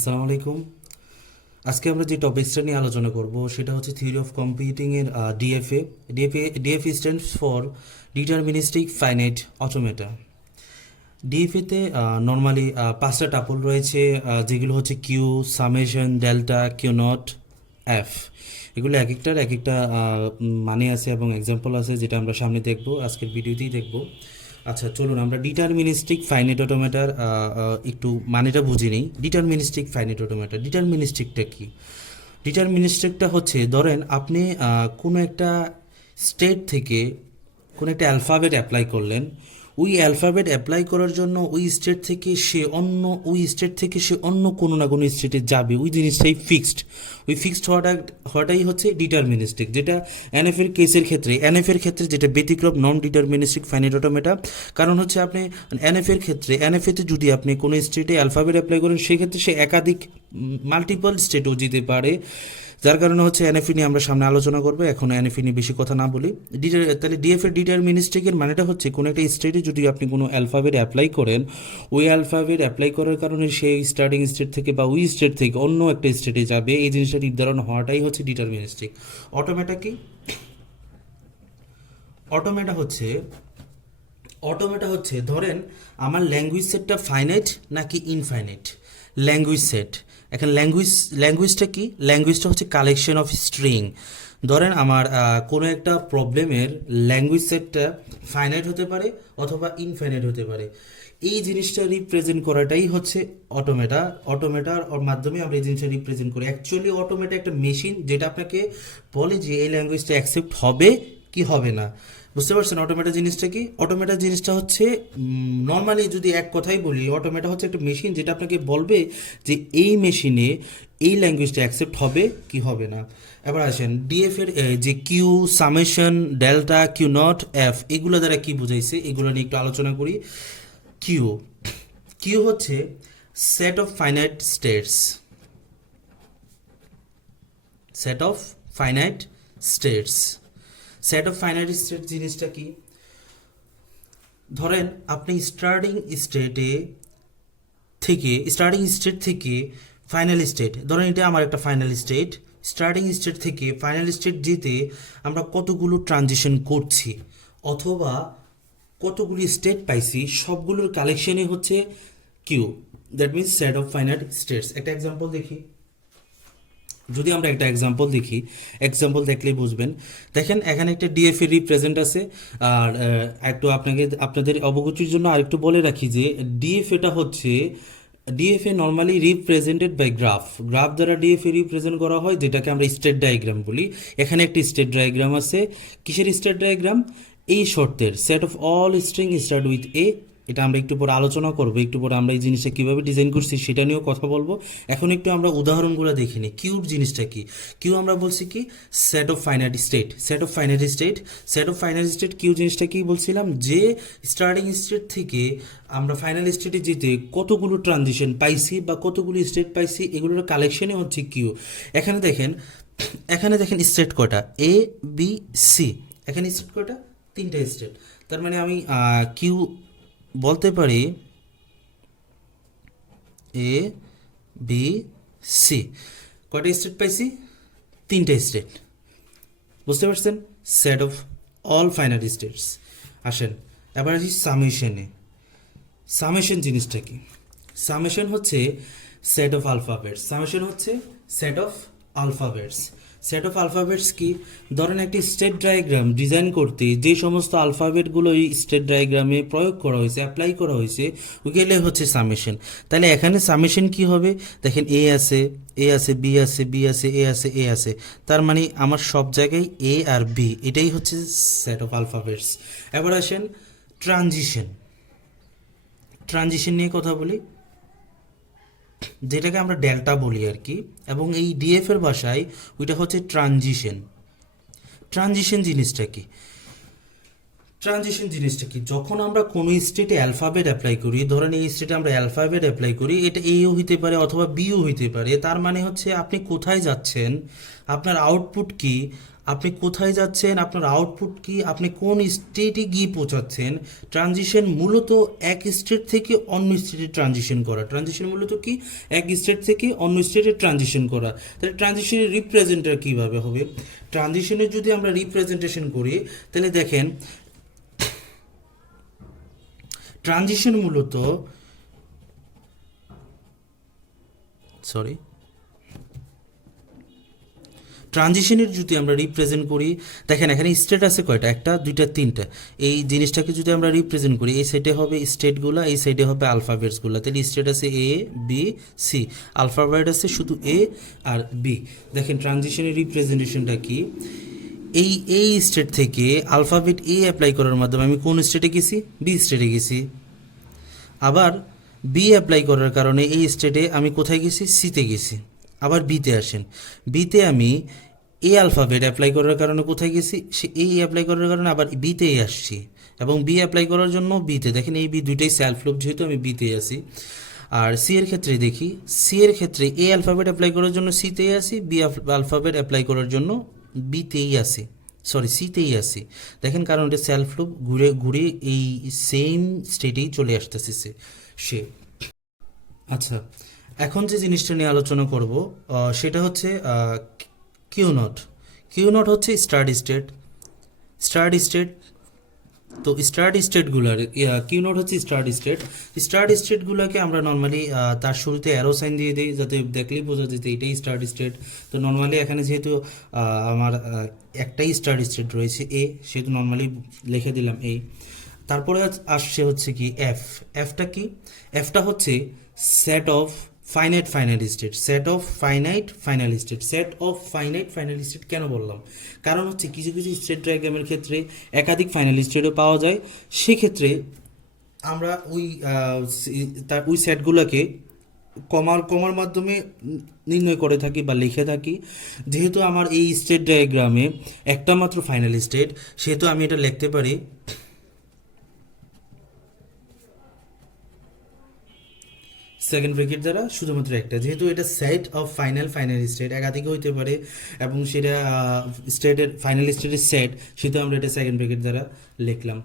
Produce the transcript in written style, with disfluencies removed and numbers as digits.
আসসালামু আলাইকুম। আজকে আমরা যে টপিকসটা নিয়ে আলোচনা করব সেটা হচ্ছে থিওরি অফ কম্পিউটিং এর DFA. DFA stands for deterministic finite automata. ডিএফএতে নর্মালি পাঁচটা টাপল রয়েছে, যেগুলো হচ্ছে Q, summation, delta, Q naught, F. এগুলো এক একটার এক একটা মানে আছে এবং এক্সাম্পল আছে, যেটা আমরা সামনে দেখব, আজকের ভিডিওতেই দেখব। আচ্ছা, চলুন আমরা ডিটারমিনিস্টিক ফাইনাইট অটোমেটার একটু মানেটা বুঝে নিই। ডিটারমিনিস্টিক ফাইনাইট অটোমেটার, ডিটারমিনিস্টিকটা কি? ডিটারমিনিস্টিকটা হচ্ছে, ধরেন আপনি কোনো একটা স্টেট থেকে কোনো একটা অ্যালফাবেট অ্যাপ্লাই করলেন। ওই অ্যালফাবেট অ্যাপ্লাই করার জন্য ওই স্টেট থেকে সে অন্য কোনো না কোনো স্টেটে যাবে, ওই জিনিসটাই ফিক্সড। ওই ফিক্সড হওয়াটাই হচ্ছে ডিটারমিনিস্টিক, যেটা এনএফের ক্ষেত্রে যেটা ব্যতিক্রম নন ডিটারমিনিস্টিক ফাইনাইট অটোমেটা। কারণ হচ্ছে আপনি এনএফএতে যদি আপনি কোনো স্টেটে অ্যালফাবেট অ্যাপ্লাই করেন, সেক্ষেত্রে সে একাধিক মাল্টিপল স্টেটও যেতে পারে। যার কারণে হচ্ছে এনএফই নিয়ে আমরা সামনে আলোচনা করবো, এখন এনএফই নিয়ে বেশি কথা না বলি। তাহলে ডিএফএর ডিটারমিনিস্টিকের মানেটা হচ্ছে, কোনো একটা স্টেটে যদি আপনি কোনো অ্যালফাবেট অ্যাপ্লাই করেন, ওই অ্যালফাবেট অ্যাপ্লাই করার কারণে সেই স্টার্টিং স্টেট থেকে বা ওই স্টেট থেকে অন্য একটা স্টেটে যাবে, এই জিনিসটা নির্ধারণ হওয়াটাই হচ্ছে ডিটারমিনিস্টিক। অটোমেটা কি? অটোমেটা হচ্ছে ধরেন আমার ল্যাঙ্গুয়েজ সেটটা ফাইনাইট নাকি ইনফাইনাইট। ল্যাঙ্গুয়েজ সেট, এখন ল্যাঙ্গুয়েজটা কি? ল্যাঙ্গুয়েজটা হচ্ছে কালেকশন অফ স্ট্রিং। ধরেন আমার কোনো একটা প্রবলেমের ল্যাঙ্গুয়েজ সেটটা ফাইনাইট হতে পারে অথবা ইনফাইনাইট হতে পারে। এই জিনিসটা রিপ্রেজেন্ট করাটাই হচ্ছে অটোমেটার মাধ্যমে আমরা এই জিনিসটা রিপ্রেজেন্ট করি। অ্যাকচুয়ালি অটোমেটা একটা মেশিন, যেটা আপনাকে বলে যে এই ল্যাঙ্গুয়েজটা অ্যাকসেপ্ট হবে কি হবে না। বুঝতে পারছেন অটোমেটা জিনিসটা কি? অটোমেটা জিনিসটা হচ্ছে, নর্মালি যদি এক কথাই বলি, অটোমেটা হচ্ছে একটা মেশিন, যেটা আপনাকে বলবে যে এই মেশিনে এই ল্যাঙ্গুয়েজটা অ্যাকসেপ্ট হবে কি হবে না। এবার আসেন ডিএফ এর যে Q, summation, delta, Q naught, F, এগুলো দ্বারা কি বুঝাইছে এগুলো নিয়ে একটু আলোচনা করি। কিউ কিউ হচ্ছে set of finite states. Set of finite states set of finite state জিনিসটা কি? ধরেন আপনি স্টার্টিং স্টেট থেকে ফাইনাল স্টেট, ধরেন এটা আমার একটা ফাইনাল স্টেট। স্টার্টিং স্টেট থেকে ফাইনাল স্টেট যেতে আমরা কতগুলো ট্রানজিশন করছি অথবা কতগুলি স্টেট পাইছি, সবগুলোর কালেকশনই হচ্ছে Q. That means set of finite states. একটা এক্সাম্পল দেখি, যদি আমরা একটা এক্সাম্পল দেখলেই বুঝবেন। দেখেন এখানে একটা ডিএফএ রিপ্রেজেন্ট আছে। আর একটু আপনাদের অবগতির জন্য আরেকটু বলে রাখি যে DFA normally represented by graph দ্বারা ডিএফএ রিপ্রেজেন্ট করা হয়, যেটাকে আমরা স্টেট ডায়াগ্রাম বলি। এখানে একটি স্টেট ডায়াগ্রাম আছে। কিসের স্টেট ডায়াগ্রাম? এই শর্তের, set of all string start with a. এটা আমরা একটু পরে আলোচনা করবো, একটু পরে আমরা এই জিনিসটা কীভাবে ডিজাইন করছি সেটা নিয়েও কথা বলবো। এখন একটু আমরা উদাহরণগুলো দেখে নিই। কিউর জিনিসটা কি? কিউ আমরা বলছি কি set of finite state. Q জিনিসটা কি বলছিলাম, যে স্টার্টিং স্টেট থেকে আমরা ফাইনাল স্টেটে যেতে কতগুলো ট্রানজিশন পাইছি বা কতগুলো স্টেট পাইছি, এগুলোর কালেকশনে হচ্ছে কিউ। এখানে দেখেন স্টেট কয়টা? এ, বি, সি। এখানে স্টেট কয়টা? তিনটা স্টেট। তার মানে আমি কিউ বলতে পারি এ, বি, সি। কয়টা স্টেট পাইছি? তিনটে স্টেট। বুঝতে পারছেন? Set of all final states. আসেন এবার আসি সামেশনে। সামেশন জিনিসটা কি? সামেশন হচ্ছে set of alphabets. Set of alphabets কি? ধরেন একটি স্টেট ডায়াগ্রাম ডিজাইন করতে যে সমস্ত আলফাবেটগুলো এই স্টেট ডায়াগ্রামে প্রয়োগ করা হয়েছে, অ্যাপ্লাই করা হয়েছে, ওগুলো হচ্ছে সামেশন। তাহলে এখানে সামেশন কি হবে? দেখেন এ আছে, বি আছে, এ আছে। তার মানে আমার সব জায়গায় এ আর বি, এটাই হচ্ছে সেট অফ আলফাবেটস। এবার আসেন ট্রানজিশন নিয়ে কথা বলি, যেটাকে আমরা ডেল্টা বলি আর কি, এবং এই ডিএফ এর ভাষায় ওইটা হচ্ছে ট্রানজিশন জিনিসটা কি? যখন আমরা কোনো স্টেটে অ্যালফাবেট অ্যাপ্লাই করি, ধরেন এই স্টেটে আমরা অ্যালফাবেট অ্যাপ্লাই করি, এটা এও হইতে পারে অথবা বিও হইতে পারে। তার মানে হচ্ছে আপনি কোথায় যাচ্ছেন, আপনার আউটপুট কি, আপনি কোথায় যাচ্ছেন, আপনার আউটপুট কি, আপনি কোন স্টেটে গিয়ে পৌঁছাচ্ছেন। ট্রানজিশন মূলত এক স্টেট থেকে অন্য স্টেটে ট্রানজিশন করা। ট্রানজিশন মূলত কি, এক স্টেট থেকে অন্য স্টেটে ট্রানজিশন করা। তাহলে ট্রানজিশনের রিপ্রেজেন্টার কীভাবে হবে? ট্রানজিশনের যদি আমরা রিপ্রেজেন্টেশন করি, তাহলে দেখেন ট্রানজিশন মূলত ট্রানজিশনের যদি আমরা রিপ্রেজেন্ট করি, দেখেন এখানে স্টেট আছে কয়টা, একটা দুইটা তিনটা। এই জিনিসটাকে যদি আমরা রিপ্রেজেন্ট করি, এই সাইডে হবে স্টেটগুলো, এই সাইডে হবে আলফাবেটসগুলো। তাহলে স্টেট আছে এ বি সি, আলফাবেট আছে শুধু এ আর বি। দেখেন ট্রানজিশনের রিপ্রেজেন্টেশনটা কি, এই স্টেট থেকে আলফাবেট এ অ্যাপ্লাই করার মাধ্যমে আমি কোন স্টেটে গেছি, বি স্টেটে গেছি। আবার বি অ্যাপ্লাই করার কারণে এই স্টেটে আমি কোথায় গেছি, সিতে গেছি। আবার বিতে আসেন, বিতে আমি এ অ্যালফাবেট অ্যাপ্লাই করার কারণে কোথায় গেছি, সে এই অ্যাপ্লাই করার কারণে আবার বিতেই আসছি। এবং বি অ্যাপ্লাই করার জন্য বিতে, দেখেন এই বি দুইটাই সেলফ লুপ, যেহেতু আমি বিতে আসি। আর সি এর ক্ষেত্রে দেখি, সি এর ক্ষেত্রে এ অ্যালফাবেট অ্যাপ্লাই করার জন্য সিতেই আসি, বি অ্যালফাবেট অ্যাপ্লাই করার জন্য বিতেই আসি, সিতেই আসি। দেখেন কারণ এটা সেলফ লুপ, ঘুরে ঘুরে এই সেম স্টেটেই চলে আসতেছে সে। আচ্ছা, এখন যে জিনিসটা নিয়ে আলোচনা করব সেটা হচ্ছে কিউ নট। কিউ নট হচ্ছে স্টার্ট স্টেট। তো স্টার্ট স্টেটগুলোর কিউ নট হচ্ছে স্টার্ট স্টেটগুলোকে আমরা নর্মালি তার শুরুতে অ্যারো সাইন দিয়ে দিই, যাতে দেখলেই বোঝা যেতে এটাই স্টার্ট স্টেট। তো নর্মালি এখানে যেহেতু আমার একটাই স্টার্ট স্টেট রয়েছে এ, সেহেতু নর্মালি লিখে দিলাম এই। তারপরে আসছে হচ্ছে কি এফটা কি, এফটা হচ্ছে set of finite final state. কেন বললাম? কারণ হচ্ছে কিছু কিছু স্টেট ডায়াগ্রামের ক্ষেত্রে একাধিক ফাইনাল স্টেটও পাওয়া যায়। সেক্ষেত্রে আমরা ওই সেটগুলোকে কমার মাধ্যমে নির্ণয় করে থাকি বা লিখে থাকি। যেহেতু আমার এই স্টেট ডায়াগ্রামে একটা মাত্র ফাইনাল স্টেট, সেহেতু আমি এটা লিখতে পারি সেকেন্ড ব্র্যাকেট দ্বারা শুধুমাত্র একটা। যেহেতু এটা সেট অফ ফাইনাল স্টেট, একাধিক হইতে পারে এবং সেটা স্টেটের ফাইনাল স্টেটের সেট, সেহেতু আমরা এটা সেকেন্ড ব্র্যাকেট দ্বারা লিখলাম।